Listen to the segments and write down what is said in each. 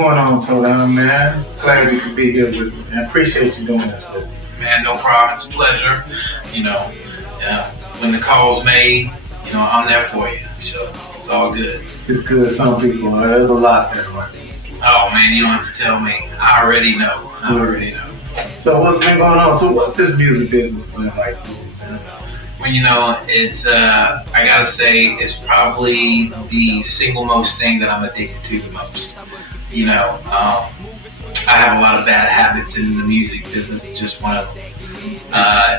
going on, Towdown, man? Glad you could be here with me. I appreciate you doing this with me. Man, no problem. It's a pleasure. When the call's made, I'm there for you. So it's all good. It's good. Some people, there's a lot there, right? Oh man, you don't have to tell me. I already know. So what's been going on? So what's this music business been like for you, man? Well, it's I gotta say, it's probably the single most thing that I'm addicted to the most. I have a lot of bad habits in the music business. It's just one of them.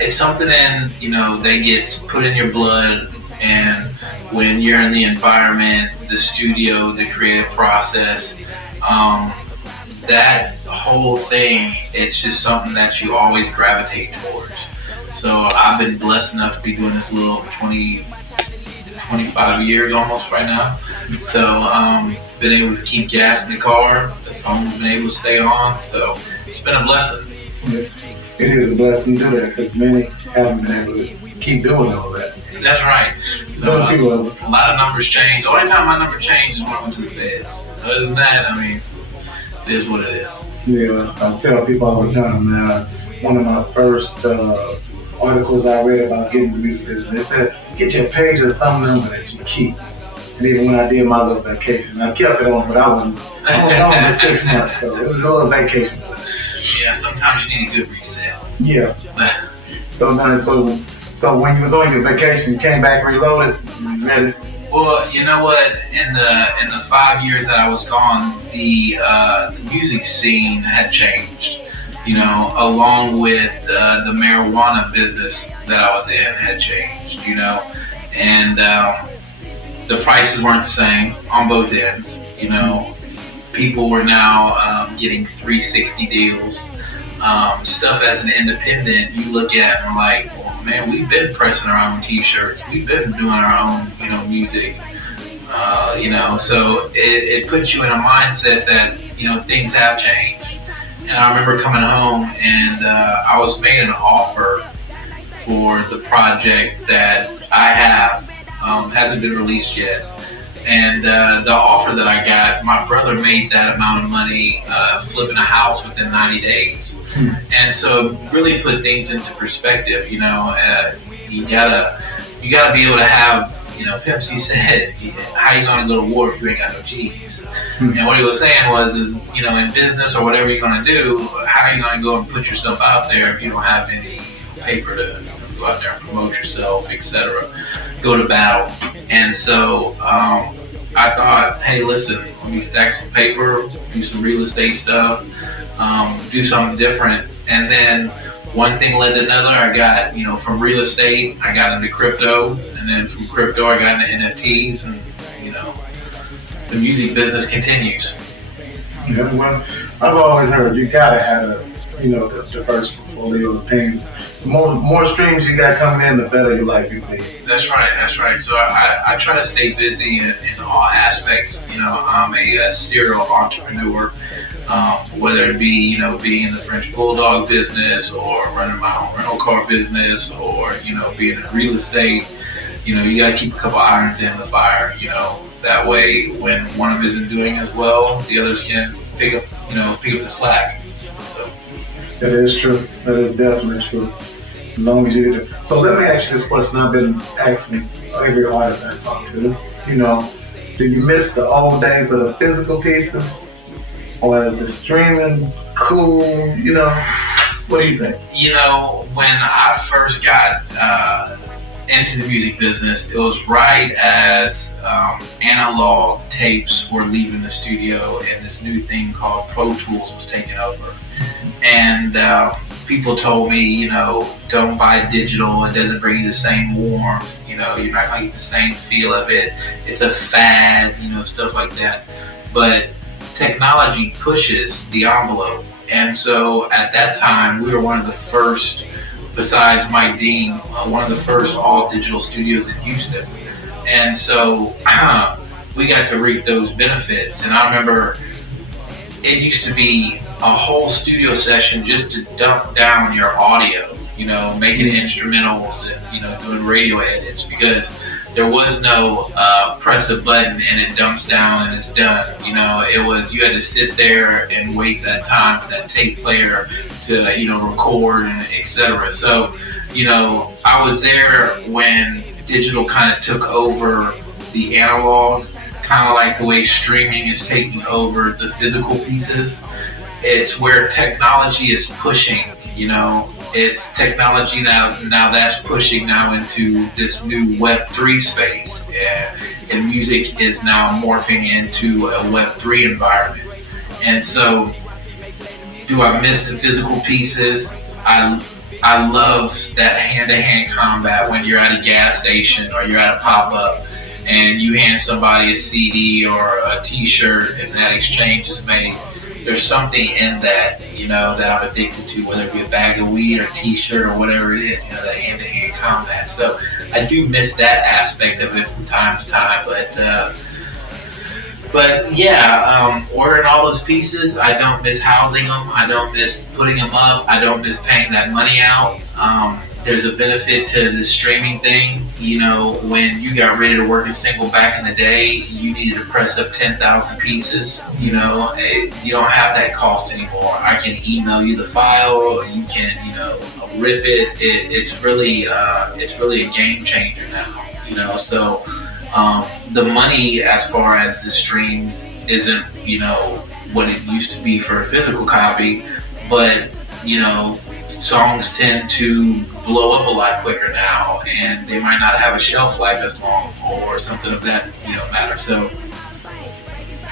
It's something that gets put in your blood, and when you're in the environment, the studio, the creative process, that whole thing, it's just something that you always gravitate towards. So I've been blessed enough to be doing this a little over 25 years almost right now. So been able to keep gas in the car, the phone's been able to stay on, so it's been a blessing. It is a blessing to do that because many haven't been able to keep doing all that. That's right. So a lot of numbers change. The only time my number changed is when I went to the feds. Other than that, it is what it is. Yeah, I tell people all the time, man. One of my first articles I read about getting the music business, they said, get you a page of some number that you keep. And even when I did my little vacation, I kept it on, but I was on for 6 months, so it was a little vacation. Yeah, sometimes you need a good reset. Yeah. So when you was on your vacation, you came back reloaded, you ready? Well, you know what? In the 5 years that I was gone, the music scene had changed. Along with the marijuana business that I was in had changed. And the prices weren't the same on both ends. People were now getting 360 deals. Stuff as an independent, you look at and like, well, man, we've been pressing our own t-shirts. We've been doing our own, music. So it puts you in a mindset that, things have changed. And I remember coming home and I was made an offer for the project that I have. Hasn't been released yet. And the offer that I got, my brother made that amount of money flipping a house within 90 days. And so it really put things into perspective. You gotta be able to have, Pimp C said, how you gonna go to war if you ain't got no cheese? And what he was saying is, in business or whatever you're gonna do, how are you gonna go and put yourself out there if you don't have any paper to go out there and promote yourself, etc. Go to battle. And so I thought, hey, listen, let me stack some paper, do some real estate stuff, do something different. And then one thing led to another. I got, from real estate, I got into crypto. And then from crypto, I got into NFTs. And, the music business continues. Yeah, well, I've always heard you gotta have a, diverse portfolio of things. The more streams you got coming in, the better your life will be. That's right. So I try to stay busy in all aspects. I'm a serial entrepreneur, whether it be, being in the French Bulldog business or running my own rental car business or, being in real estate. You got to keep a couple irons in the fire, that way when one of them isn't doing as well, the others can pick up the slack. So. That is true. That is definitely true. As long as you do. So let me ask you this question I've been asking every artist I talk to. Do you miss the old days of the physical pieces? Or is the streaming cool? What do you think? When I first got into the music business, it was right as analog tapes were leaving the studio and this new thing called Pro Tools was taking over. And people told me, don't buy digital, it doesn't bring you the same warmth, you're not gonna get the same feel of it, it's a fad, stuff like that. But technology pushes the envelope. And so at that time, we were one of the first, besides Mike Dean, one of the first all-digital studios in Houston. And so we got to reap those benefits. And I remember it used to be a whole studio session just to dump down your audio, making instrumentals and, doing radio edits, because there was no press a button and it dumps down and it's done. You know, it was, you had to sit there and wait that time for that tape player to, you know, record and etc. So, you know, I was there when digital kind of took over the analog, kind of like the way streaming is taking over the physical pieces. It's where technology is pushing, you know, it's technology now that's pushing now into this new Web3 space, and music is now morphing into a Web3 environment. And so, do I miss the physical pieces? I love that hand-to-hand combat when you're at a gas station or you're at a pop-up and you hand somebody a CD or a T-shirt and that exchange is made. There's something in that, you know, that I'm addicted to, whether it be a bag of weed or a T-shirt or whatever it is, you know, that hand-to-hand combat. So I do miss that aspect of it from time to time, but yeah, ordering all those pieces, I don't miss housing them. I don't miss putting them up. I don't miss paying that money out. There's a benefit to the streaming thing. You know, when you got ready to work a single back in the day, you needed to press up 10,000 pieces. You know, you don't have that cost anymore. I can email you the file, or you can, you know, rip it. It's really a game changer now. You know, so the money as far as the streams isn't, you know, what it used to be for a physical copy, but you know, songs tend to blow up a lot quicker now, and they might not have a shelf life as long or something of that, you know, matter. So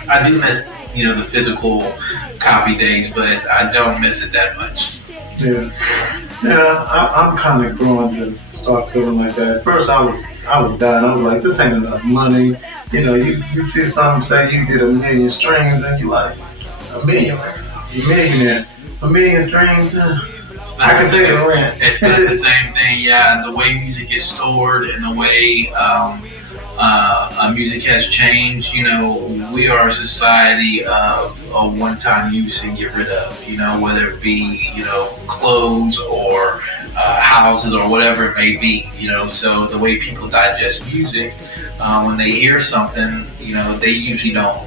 I do miss, you know, the physical copy days, but I don't miss it that much. Yeah, I'm kind of growing to start feeling like that. At first, I was dying. I was like, this ain't enough money. You know, you see something say you did 1 million streams, and you like, 1 million records, I was a millionaire. 1 million streams, I can say the rent. It's not the same thing, yeah. The way music is stored and the way music has changed, you know, we are a society of a one-time use and get rid of, you know, whether it be, you know, clothes or houses or whatever it may be, you know. So the way people digest music, when they hear something, you know, they usually don't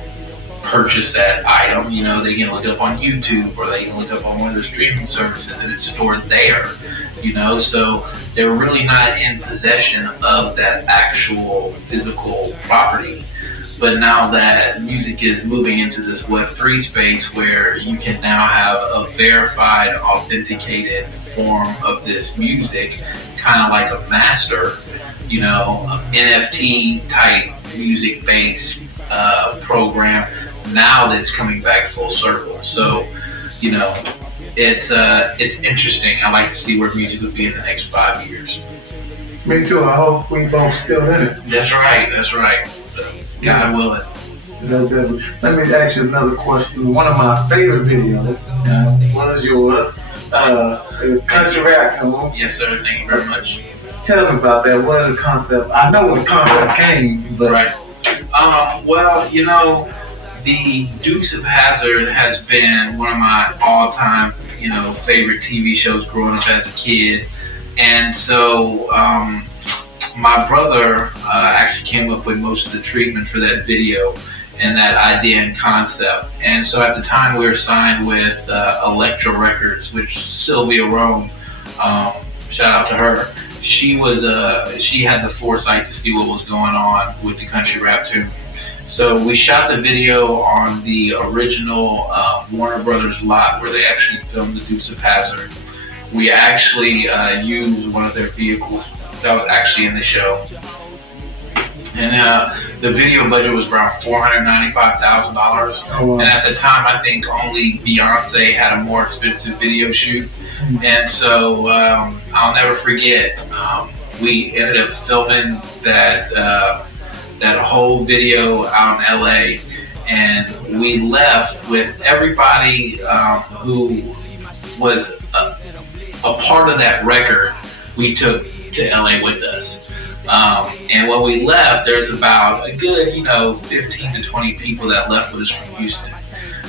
purchase that item. You know, they can look it up on YouTube or they can look up on one of the streaming services and it's stored there, you know. So they're really not in possession of that actual physical property. But now that music is moving into this Web3 space where you can now have a verified, authenticated form of this music, kind of like a master, you know, NFT type music based program, now that's coming back full circle. So, you know, it's interesting. I like to see where music will be in the next 5 years. Me too. I hope we both still in it. That's right. So, God willing. Let me ask you another question. One of my favorite videos was yours. Country rap songs. Yes, sir. Thank you very much. Tell me about that. What is the concept? I know where the concept came, but right. Well, you know, the Dukes of Hazzard has been one of my all-time, you know, favorite TV shows growing up as a kid. And so my brother actually came up with most of the treatment for that video and that idea and concept. And so at the time we were signed with Elektra Records, which Sylvia Rome, shout out to her. She had the foresight to see what was going on with the country rap too. So we shot the video on the original Warner Brothers lot where they actually filmed the Dukes of Hazzard. We actually used one of their vehicles that was actually in the show. And the video budget was around $495,000. Oh, wow. And at the time, I think only Beyonce had a more expensive video shoot. And so I'll never forget, we ended up filming that whole video out in LA, and we left with everybody who was a part of that record. We took to LA with us. And when we left, there's about a good, 15 to 20 people that left with us from Houston.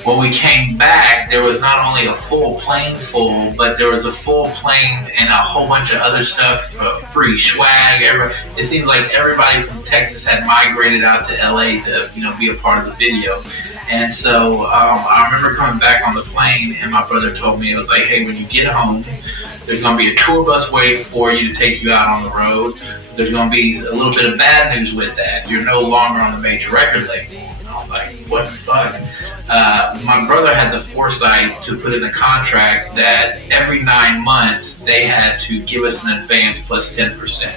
when we came back, there was not only a full plane full, but there was a full plane and a whole bunch of other stuff, free swag. It seems like everybody from Texas had migrated out to LA to, be a part of the video. And so I remember coming back on the plane, and my brother told me, it was like, hey, when you get home, there's going to be a tour bus waiting for you to take you out on the road. There's going to be a little bit of bad news with that. You're no longer on the major record label. And I was like, what the fuck? My brother had the foresight to put in a contract that every 9 months they had to give us an advance plus 10%.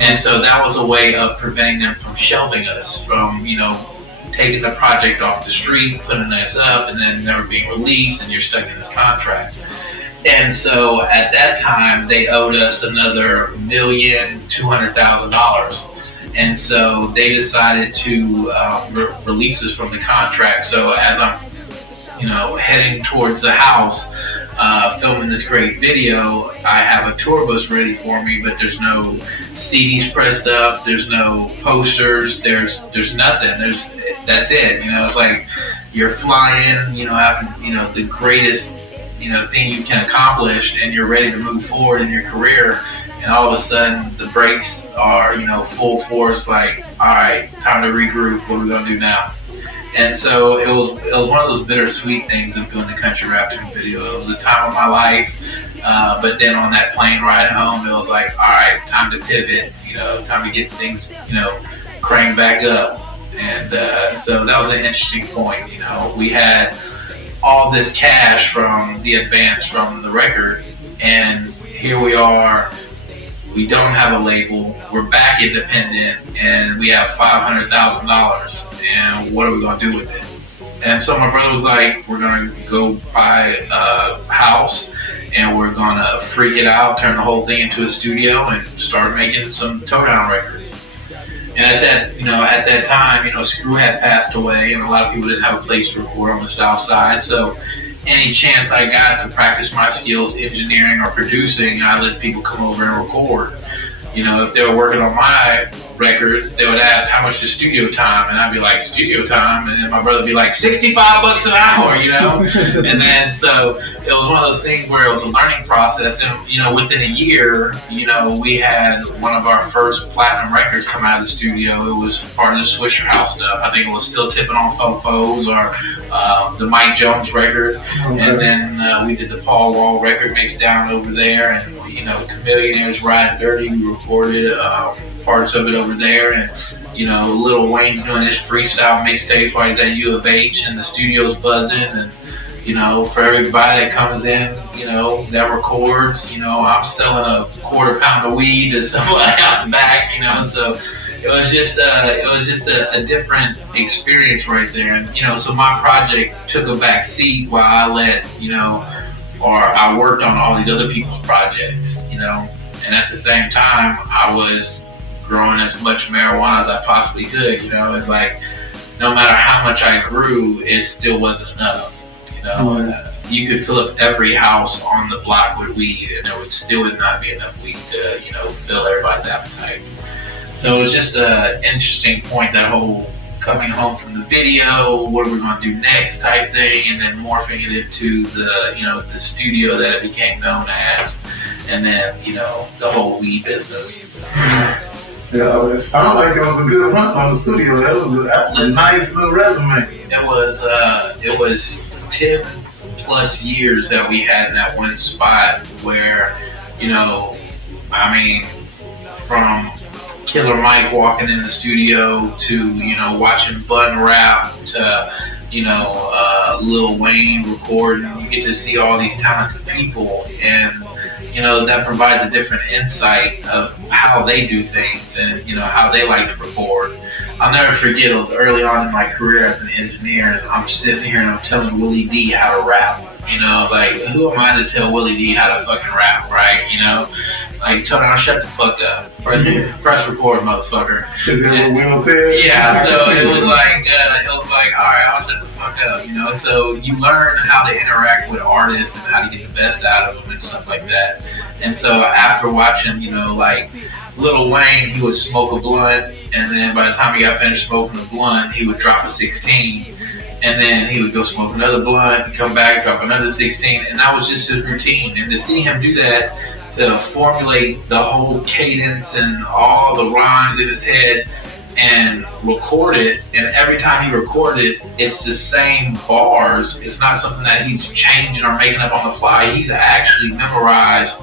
And so that was a way of preventing them from shelving us, from, taking the project off the street, putting us up, and then never being released, and you're stuck in this contract. And so at that time, they owed us another $1,200,000. And so they decided to release us from the contract. So as I'm, heading towards the house, filming this great video, I have a tour bus ready for me, but there's no CDs pressed up, there's no posters, there's nothing. That's it. It's like you're flying, after the greatest thing you can accomplish, and you're ready to move forward in your career, and all of a sudden the brakes are full force, like, all right, time to regroup, what are we gonna do now? And so it was one of those bittersweet things of doing the country rap tune video. It was a time of my life, but then on that plane ride home, it was like, all right, time to pivot, time to get things cranked back up. And so that was an interesting point. We had all this cash from the advance from the record, and here we are, we don't have a label, we're back independent, and we have $500,000, and what are we going to do with it? And so my brother was like, we're going to go buy a house, and we're going to freak it out, turn the whole thing into a studio, and start making some Towdown records. And at that time, Screw had passed away, and a lot of people didn't have a place to record on the South Side. So any chance I got to practice my skills engineering or producing, I let people come over and record. If they were working on my record, they would ask, how much is studio time? And I'd be like, studio time? And then my brother would be like, $65 an hour, And then, so it was one of those things where it was a learning process. And, within a year, we had one of our first platinum records come out of the studio. It was part of the Swisher House stuff. I think it was Still Tipping on Fofos, or the Mike Jones record. Okay. And then we did the Paul Wall record mix down over there. And, Chameleonaires Riding Dirty, we recorded parts of it over there, and Lil Wayne's doing his freestyle mixtape while he's at U of H, and the studio's buzzing, and for everybody that comes in, that records, I'm selling a quarter pound of weed to somebody out the back, so it was just a different experience right there, and so my project took a back seat while I let or I worked on all these other people's projects, and at the same time, I was growing as much marijuana as I possibly could, it's like, no matter how much I grew, it still wasn't enough, You could fill up every house on the block with weed, and there would still not be enough weed to, fill everybody's appetite. So it was just an interesting point, that whole coming home from the video, what are we going to do next type thing, and then morphing it into the the studio that it became known as, and then the whole weed business. Yeah, it sounded like it was a good run on the studio. That's a nice little resume. It was 10 plus years that we had in that one spot where from Killer Mike walking in the studio to, watching Bun rap to, Lil Wayne recording. You get to see all these talented people, and, that provides a different insight of how they do things and, how they like to record. I'll never forget, it was early on in my career as an engineer, and I'm sitting here and I'm telling Willie D how to rap. Who am I to tell Willie D how to fucking rap, right? Like, Towdown, shut the fuck up. Press record, motherfucker. Is that what Will said? Yeah, so it was like, all right, I'll shut the fuck up, So you learn how to interact with artists and how to get the best out of them and stuff like that. And so after watching, like Lil Wayne, he would smoke a blunt, and then by the time he got finished smoking the blunt, he would drop a 16. and then he would go smoke another blunt, come back, drop another 16, and that was just his routine. And to see him do that, to formulate the whole cadence and all the rhymes in his head and record it, and every time he recorded it, it's the same bars. It's not something that he's changing or making up on the fly. He's actually memorized,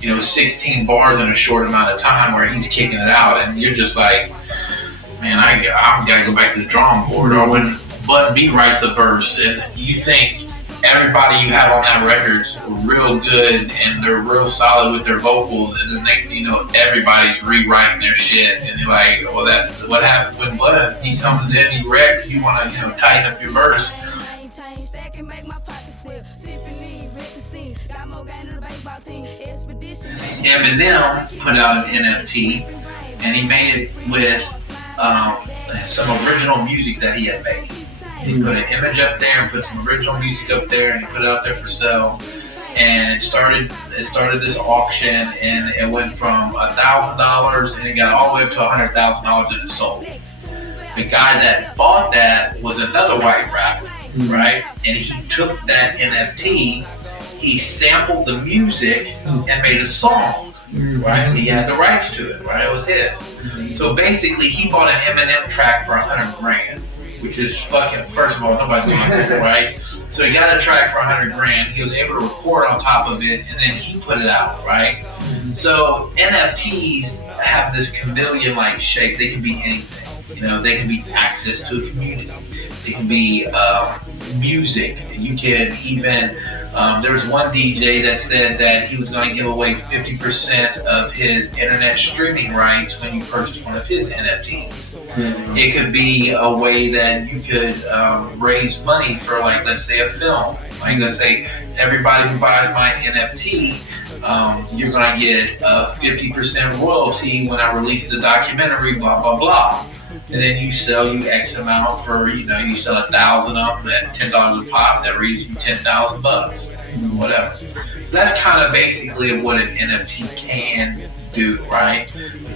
16 bars in a short amount of time where he's kicking it out, and you're just like, man, I'm gotta go back to the drawing board. Or when Bud B writes a verse, and you think everybody you have on that record's real good and they're real solid with their vocals, and the next thing you know, everybody's rewriting their shit, and you're like, well, that's what happened when Bud, he comes in, he wrecks, you want to, tighten up your verse. Eminem put out an NFT, and he made it with some original music that he had made. He put an image up there and put some original music up there, and he put it out there for sale. And it started this auction, and it went from $1,000 and it got all the way up to $100,000 and it sold. The guy that bought that was another white rapper, right? And he took that NFT, he sampled the music and made a song, right? He had the rights to it, right? It was his. So basically, he bought an Eminem track for $100,000. Which is fucking, first of all, nobody's doing that, right? So he got a track for $100,000. He was able to record on top of it, and then he put it out, right? So NFTs have this chameleon-like shape. They can be anything. They can be access to a community. They can be music. You can even, there was one DJ that said that he was going to give away 50% of his internet streaming rights when you purchase one of his NFTs. It could be a way that you could raise money for, like, let's say a film. Like, let's say everybody who buys my NFT, you're going to get a 50% royalty when I release the documentary, blah, blah, blah. And then you sell X amount for, you sell 1,000 of them at $10 a pop, that raised you $10,000, whatever. So that's kind of basically what an NFT can do, right?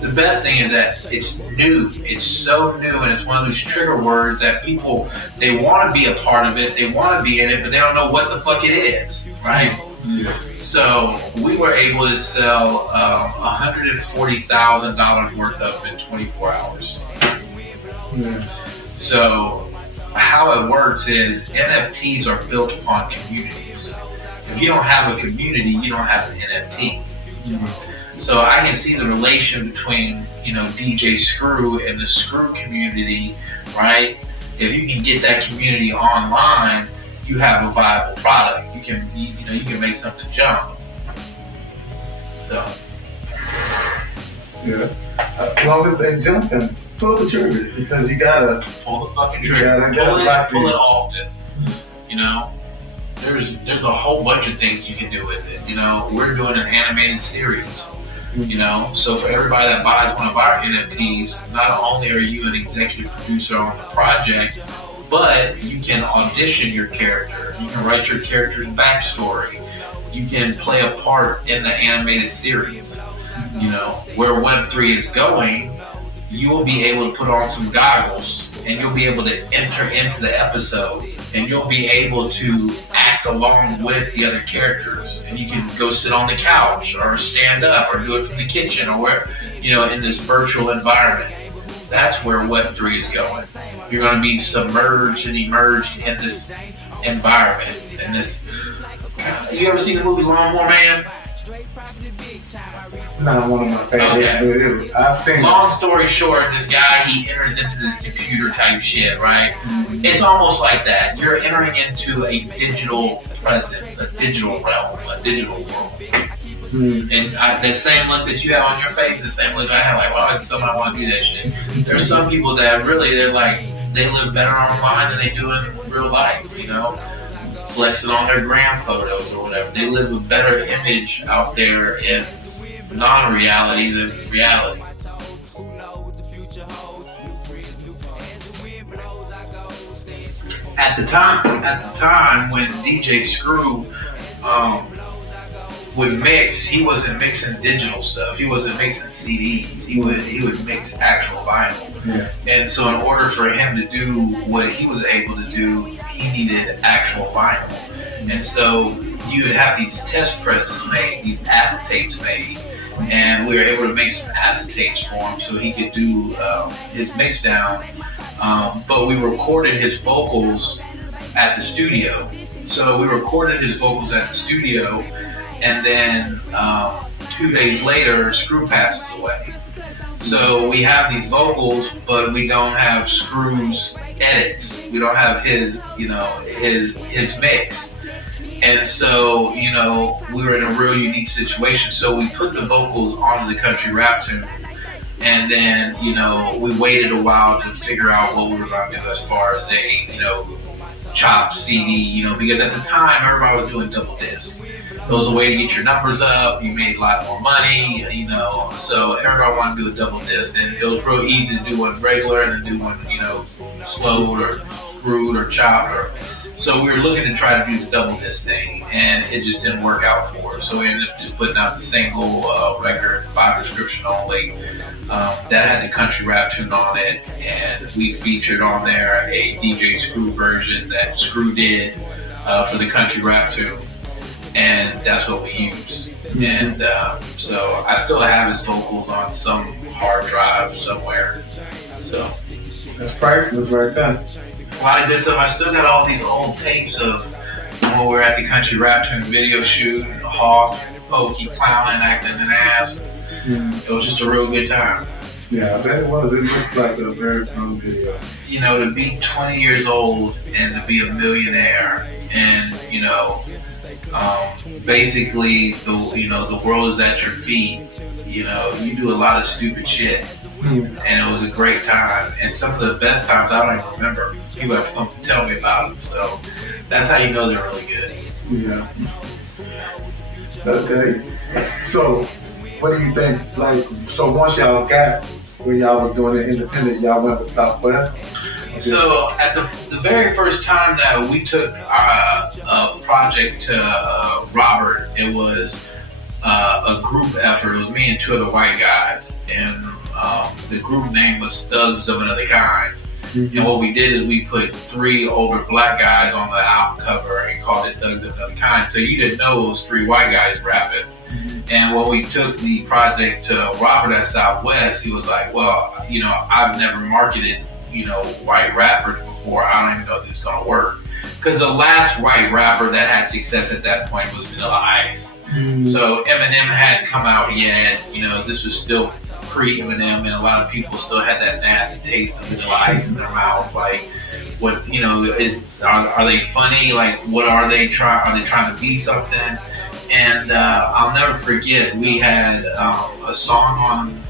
The best thing is that it's new. It's so new, and it's one of those trigger words that people, they want to be a part of it, they want to be in it, but they don't know what the fuck it is, right? Yeah. So we were able to sell $140,000 worth of in 24 hours. Yeah. So how it works is NFTs are built upon communities. If you don't have a community, you don't have an NFT. Mm-hmm. So I can see the relation between, DJ Screw and the Screw community, right? If you can get that community online, you have a viable product. You can make something jump. So. Yeah. Well, with that jumping, pull the trigger, because you gotta pull the fucking trigger. Pull it often. There's a whole bunch of things you can do with it. We're doing an animated series. So for everybody that buys one of our NFTs, not only are you an executive producer on the project, but you can audition your character. You can write your character's backstory. You can play a part in the animated series. Where Web3 is going, you will be able to put on some goggles and you'll be able to enter into the episode, and you'll be able to act along with the other characters, and you can go sit on the couch or stand up or do it from the kitchen or where, in this virtual environment. That's where Web3 is going. You're going to be submerged and immersed in this environment. You ever seen the movie Lawnmower Man? Not one of my favorites, okay. I've seen Long story short, this guy, he enters into this computer type shit, right? Mm-hmm. It's almost like that. You're entering into a digital presence, a digital realm, a digital world. Mm-hmm. And that same look that you have on your face, the same look I have, like, well, it's something I want to do that shit. There's some people that really, they live better online than they do in real life, flexing on their gram photos or whatever. They live a better image out there in non-reality than reality. At the time when DJ Screw would mix, he wasn't mixing digital stuff. He wasn't mixing CDs. He would mix actual vinyl. Yeah. And so in order for him to do what he was able to do, he needed actual vinyl. And so you would have these test presses made, these acetates made, and we were able to make some acetates for him so he could do his mix down. But we recorded his vocals at the studio. So we recorded his vocals at the studio, and then 2 days later, Screw passes away. So we have these vocals, but we don't have Screw's edits. We don't have his, his mix. And so, we were in a real unique situation. So we put the vocals onto the country rap tune. And then, we waited a while to figure out what we were going to do as far as a, chopped CD, because at the time, everybody was doing double disc. It was a way to get your numbers up. You made a lot more money, so everybody wanted to do a double disc. And it was real easy to do one regular and then do one, slowed or screwed or chopped. So we were looking to try to do the double disc thing, and it just didn't work out for us. So we ended up just putting out the single record by description only that had the country rap tune on it, and we featured on there a DJ Screw version that Screw did for the country rap tune, and that's what we used. And so I still have his vocals on some hard drive somewhere. So that's priceless right there. A lot of good stuff. I still got all these old tapes of when we were at the country rap tune video shoot, and Hawk, Pokey, clowning, acting an ass. It was just a real good time. Yeah, I bet it was. It looked like a very fun video. To be 20 years old and to be a millionaire, and basically the world is at your feet. You do a lot of stupid shit. And it was a great time. And some of the best times I don't even remember. People have to come tell me about them. So that's how you know they're really good. Yeah. Okay. So what do you think? So once y'all got when y'all was doing it independent, y'all went with Southwest? Okay. So at the very first time that we took a project to Robert, it was a group effort. It was me and two other white guys. And the group name was Thugs of Another Kind. And what we did is we put 3 older black guys on the album cover and called it Thugs of Another Kind. So you didn't know it was 3 white guys rapping. And when we took the project to Robert at Southwest, he was like, well, I've never marketed, white rappers before. I don't even know if it's going to work. Because the last white rapper that had success at that point was Vanilla Ice. So Eminem hadn't come out yet. This was still pre-Eminem, and a lot of people still had that nasty taste of Vanilla Ice in their mouth. Like, what are they funny? Like, what are they trying? Are they trying to be something? And I'll never forget, we had a song on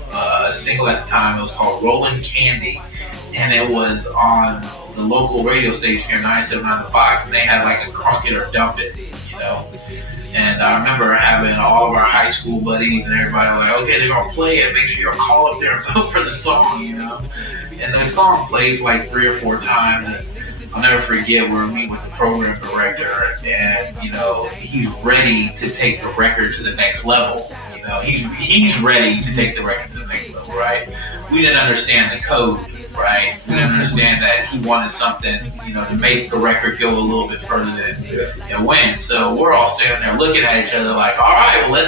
a single at the time. It was called "Rollin' Candy," and it was on the local radio station here, 979 The Fox, and they had like a Crunk It or Dump It, And I remember having all of our high school buddies and everybody like, okay, they're gonna play it. Make sure you call up there and vote for the song, And the song played like 3 or 4 times. And I'll never forget, we were meeting with the program director, and he's ready to take the record to the next level. He's ready to take the record to the next level, right? We didn't understand the code, right? We didn't understand that he wanted something, to make the record go a little bit further than it went. So we're all standing there looking at each other like, all right, well,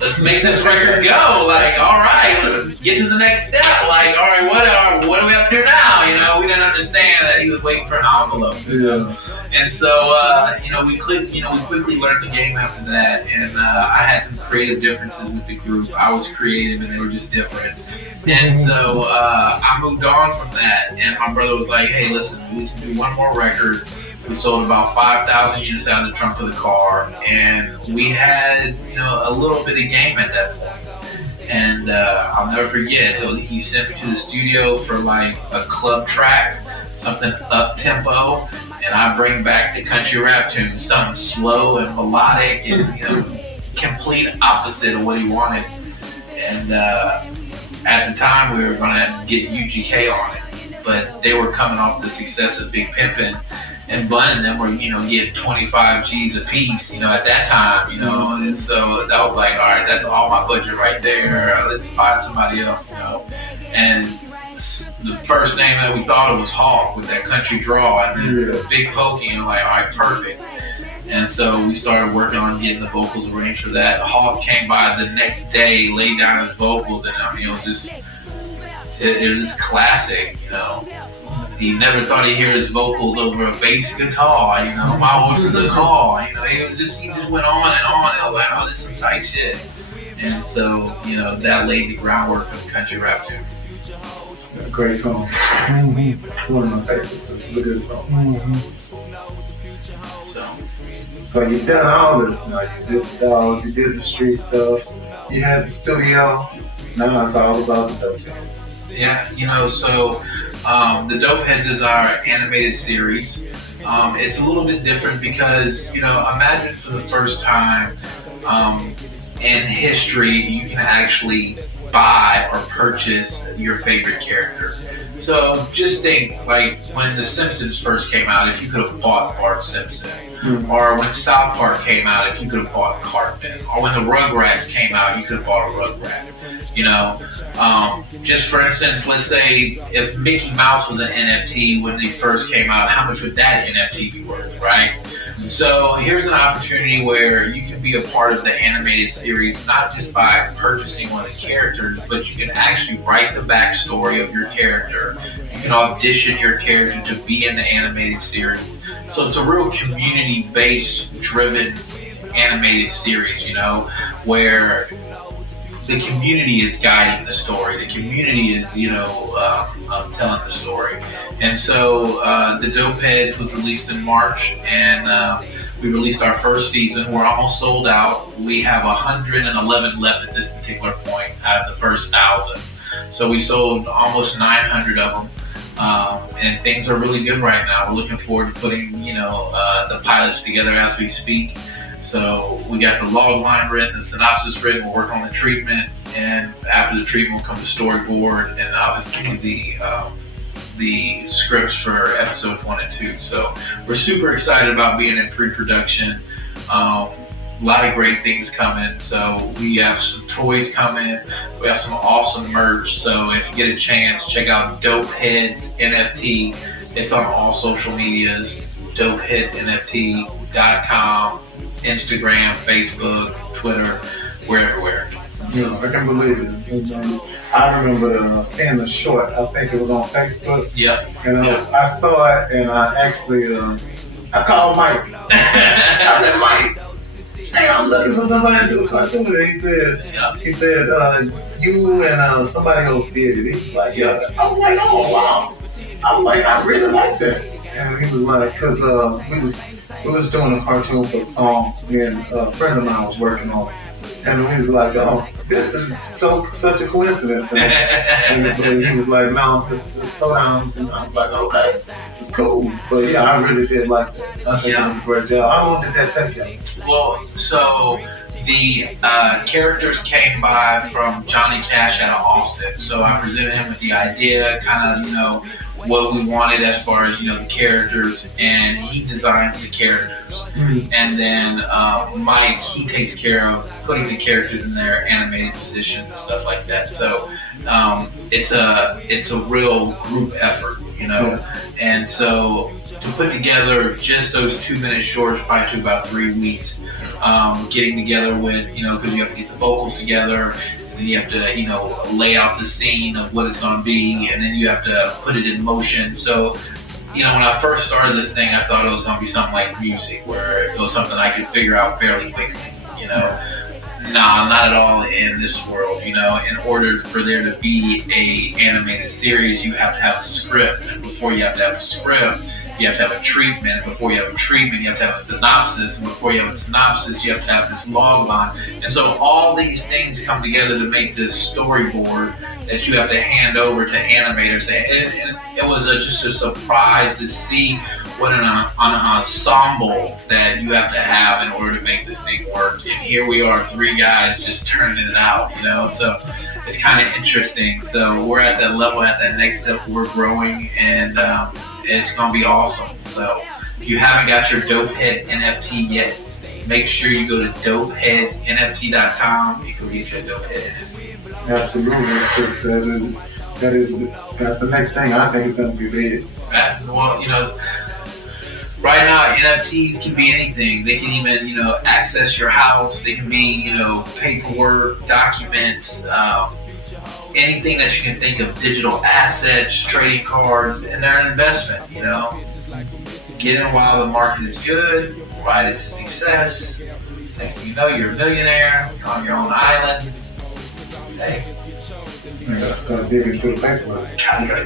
let's make this record go. Like, all right, let's get to the next step. Like, all right, what do we have to do now? We didn't understand that he was waiting for an envelope. Yeah. And so, we quickly learned the game after that. And I had some creative differences with the group. I was creative and they were just different. And so I moved on from that. And my brother was like, hey, listen, we can do one more record. We sold about 5,000 units out of the trunk of the car. And we had, a little bit of game at that point. And I'll never forget, he sent me to the studio for like a club track, something up-tempo. And I bring back the country rap tune, something slow and melodic and complete opposite of what he wanted. And at the time, we were going to get UGK on it, but they were coming off the success of Big Pimpin', and Bun and them were, getting 25 G's a piece, at that time, and so that was like, all right, that's all my budget right there. Let's find somebody else, And the first name that we thought of was Hawk with that country draw, and then Big Pokey, and like, all right, perfect. And so we started working on getting the vocals arranged for that. Hawk came by the next day, laid down his vocals, and I mean, it was just classic, you know. He never thought he'd hear his vocals over a bass guitar, you know. My horse is a car, you know. He just went on and on. And I was like, oh, this is some tight shit. And so, you know, that laid the groundwork for the country rap too. Great song. One of my favorites. It's a good song. So you've done all this now. You did the dog, you did the street stuff, you had the studio. Now it's all about the Dopeheads. Yeah, you know, so the Dopeheads is our animated series. It's a little bit different because, you know, imagine for the first time in history, you can actually buy or purchase your favorite character. So just think, like when The Simpsons first came out, if you could have bought Bart Simpson, or when South Park came out, if you could have bought Cartman, or when the Rugrats came out, you could have bought a Rugrat. You know, just for instance, let's say if Mickey Mouse was an NFT when they first came out, how much would that NFT be worth, right? So here's an opportunity where you can be a part of the animated series, not just by purchasing one of the characters, but you can actually write the backstory of your character. You can audition your character to be in the animated series. So it's a real community-based driven animated series, you know, where the community is guiding the story. The community is, you know, telling the story. And so the Dopeheads was released in March, and we released our first season. We're almost sold out. We have 111 left at this particular point out of the first 1,000. So we sold almost 900 of them. And things are really good right now. We're looking forward to putting, you know, the pilots together as we speak. So we got the log line written, the synopsis written, we'll work on the treatment, and after the treatment will come the storyboard and obviously the scripts for episodes 1 and 2. So we're super excited about being in pre-production. A lot of great things coming. So we have some toys coming. We have some awesome merch. So if you get a chance, check out Dopeheads NFT. It's on all social medias, dopeheadsnft.com. Instagram, Facebook, Twitter, we're everywhere. Yeah, I can believe it. I remember seeing the short. I think it was on Facebook. Yep. And I saw it, and I actually I called Mike. I said, Mike, hey, I'm looking for somebody to do a cartoon. And he said, you and somebody else did it. He was like, yeah. I was like, oh wow. I was like, I really like that. And he was like, because we was doing a cartoon for a song, and a friend of mine was working on it. And he was like, oh, this is such a coincidence. And he was like, no, it's Towdowns. And I was like, okay, it's cool. But yeah, I really did like that. I think it was a great job. How long did that take you? Well, so the characters came by from Johnny Cash out of Austin. So I presented him with the idea, kind of, you know, what we wanted as far as, you know, the characters, and he designs the characters. And then Mike, he takes care of putting the characters in their animated positions and stuff like that. So it's a real group effort, you know. And so to put together just those 2-minute shorts probably took about 3 weeks. Getting together with, you know, because you have to get the vocals together, and you have to, you know, lay out the scene of what it's going to be, and then you have to put it in motion. So, you know, when I first started this thing, I thought it was going to be something like music, where it was something I could figure out fairly quickly, you know. Nah, not at all in this world, you know. In order for there to be a animated series, you have to have a script, and before you have to have a script, you have to have a treatment. Before you have a treatment, you have to have a synopsis. And before you have a synopsis, you have to have this log line. And so all these things come together to make this storyboard that you have to hand over to animators. And it was just a surprise to see what an ensemble that you have to have in order to make this thing work. And here we are, 3 guys just turning it out, you know. So it's kind of interesting. So we're at that level, at that next step, we're growing, and it's going to be awesome. So if you haven't got your Dopehead NFT yet, make sure you go to dopeheadsnft.com. You can get your Dopehead NFT. Absolutely. That's the next thing I think is going to be big. Well, right now NFTs can be anything. They can even, access your house. They can be, paperwork, documents, anything that you can think of, digital assets, trading cards, and they're an investment, Get in while the market is good, ride it to success. Next thing you know, you're a millionaire, you're on your own island. Hey. I gotta start digging through the paperwork.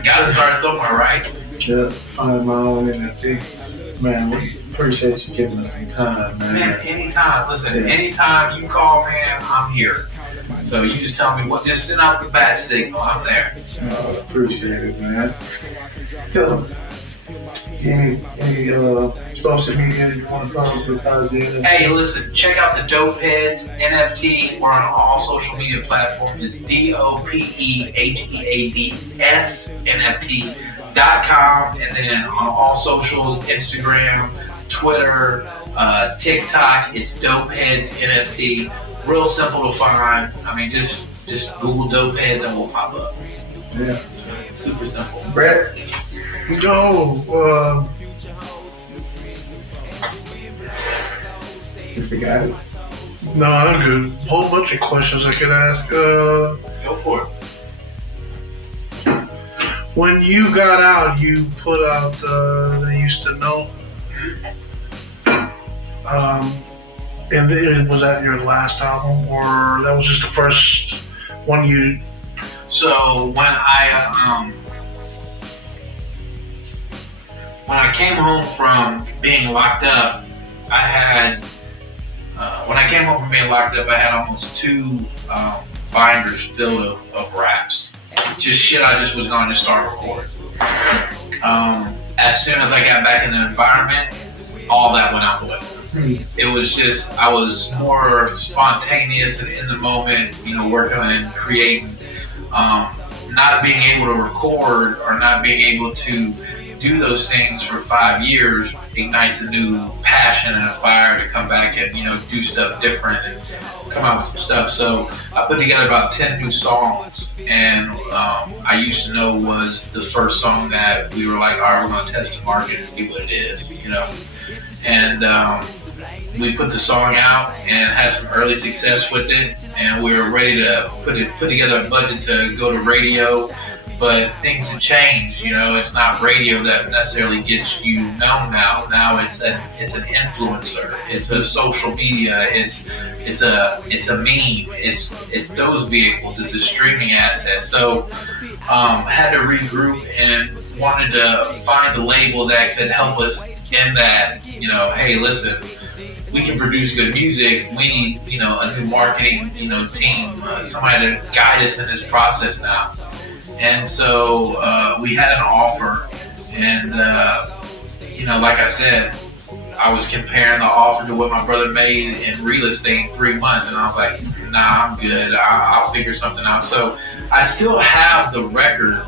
Gotta start somewhere, right? Yeah, find my own NFT. Man, we appreciate you giving us some time, man. Man, anytime. Listen, anytime you call, man, I'm here. So you just tell me just send out the bat signal. I'm there. Oh, appreciate it, man. Tell them. Any social media you want to follow besides the NFT? Hey, listen, check out the Dopeheads NFT. We're on all social media platforms. It's DOPEHEADS NFT.com, and then on all socials, Instagram, Twitter, TikTok, it's Dopeheads NFT. Real simple to find. I mean, just Google Dopeheads and we'll pop up. Yeah. Super simple. Brett? No, You forgot it? no, I'm good. A whole bunch of questions I could ask. Go for it. When you got out, you put out They Used to Know. And was that your last album, or that was just the first one you? So when I came home from being locked up, I had almost 2 binders filled of raps. Just shit I just was going to start recording. As soon as I got back in the environment, all that went out the window. It was just, I was more spontaneous and in the moment, working and creating. Not being able to record or not being able to do those things for 5 years ignites a new passion and a fire to come back and do stuff different and come out with some stuff. So I put together about 10 new songs, and I Used to Know was the first song that we were like, all right, we're going to test the market and see what it is, and we put the song out and had some early success with it, and we were ready to put together a budget to go to radio. But things have changed, It's not radio that necessarily gets you known now. Now it's an influencer. It's a social media. It's a meme. It's those vehicles. It's a streaming asset. So had to regroup and wanted to find a label that could help us in that. Hey, listen, we can produce good music. We need a new marketing team, somebody to guide us in this process now. And so we had an offer, and like I said, I was comparing the offer to what my brother made in real estate in 3 months, and I was like, nah, I'm good. I'll figure something out. So I still have the record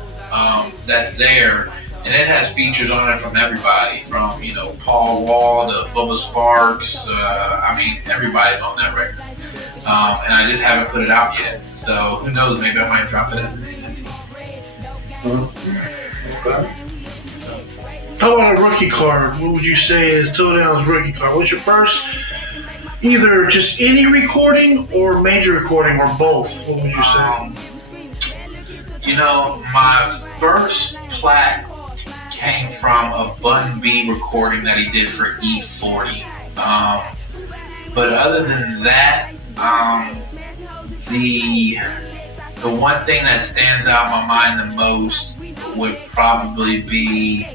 that's there, and it has features on it from everybody, from Paul Wall to Bubba Sparks. Everybody's on that record, and I just haven't put it out yet. So who knows? Maybe I might drop it as an NFT. Okay. How about a rookie card? What would you say is Towdown's rookie card? What's your first, either just any recording or major recording or both? What would you say? My first plaque came from a Bun B recording that he did for E40. But other than that, the one thing that stands out in my mind the most would probably be,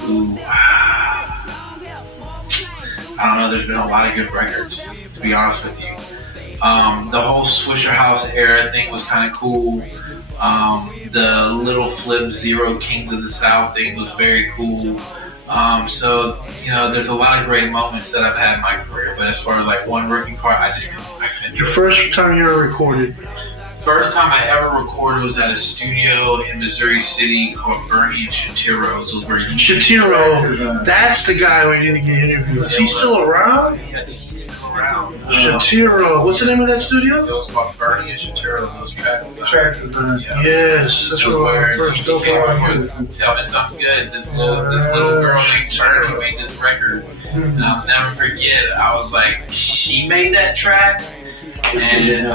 I don't know, there's been a lot of good records, to be honest with you. The whole Swisher House era thing was kind of cool. The Little Flip Zero Kings of the South thing was very cool. So there's a lot of great moments that I've had in my career, but as far as like one rookie card, I couldn't. Your first time you ever recorded? First time I ever recorded was at a studio in Missouri City called Bernie and Shatiro's. Shatiro, that's the guy we need to get interviewed. Is he still around? Yeah, I think he's still around. Shatiro. What's the name of that studio? It was called Fernie and Shatiro. Those tracks. Track design. Yes, that's where I first Tell Dopeheads. me something good. This little girl named Fernie made this record. And I'll never forget. I was like, she made that track. And,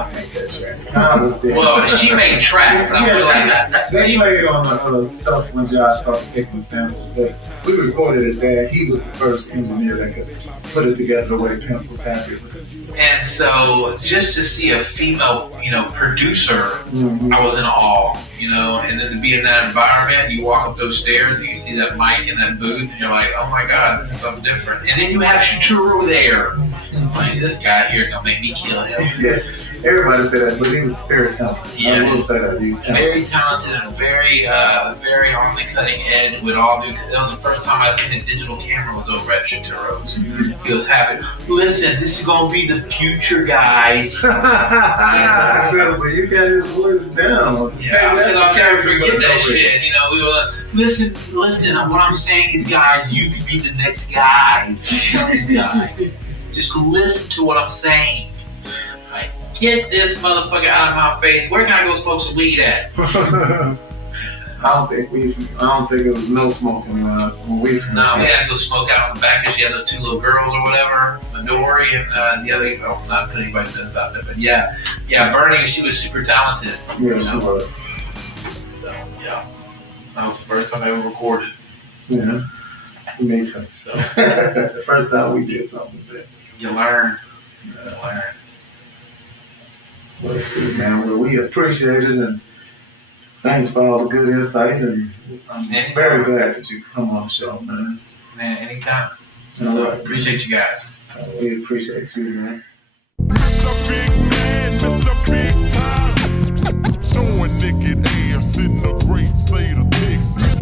well, she made tracks. I was like, they played on the stuff when Josh started taking samples, but we recorded it there. He was the first engineer that could put it together the way Pimp was happy with it. and so just to see a female, producer, I was in awe, and then to be in that environment, you walk up those stairs and you see that mic in that booth and you're like, oh my God, this is something different. And then you have Shituru there. I'm like, this guy here is gonna make me kill him. Yeah, everybody said that, but he was very talented. Yeah, I will say that he's talented. very talented and very on the cutting edge with all new. That was the first time I seen a digital camera was over at Shituro's. He was happy. Listen, this is gonna be the future, guys. That's incredible. You got his words down. Yeah, because I'll never forget that shit. We were like, listen. What I'm saying is, guys, you could be the next guys. Just listen to what I'm saying. Like, get this motherfucker out of my face. Where can I go smoke some weed at? I don't think it was no smoking when we smoked. No, we had to go smoke out in the back because she had those two little girls or whatever, Midori and the other. Oh, not putting anybody's business out there, but yeah, Bernie. She was super talented. Yeah, she was. So yeah, that was the first time I ever recorded. Yeah, me too. So the first time we did something was that. You learn. Well, it's good, man. Well, we appreciate it, and thanks for all the good insight, and I'm very glad that you come on the show, man. Man, anytime. All So right. appreciate you guys. We appreciate you, man. Mr. Big Man, Mr. Big Time. Showing naked ass in the great state of Texas.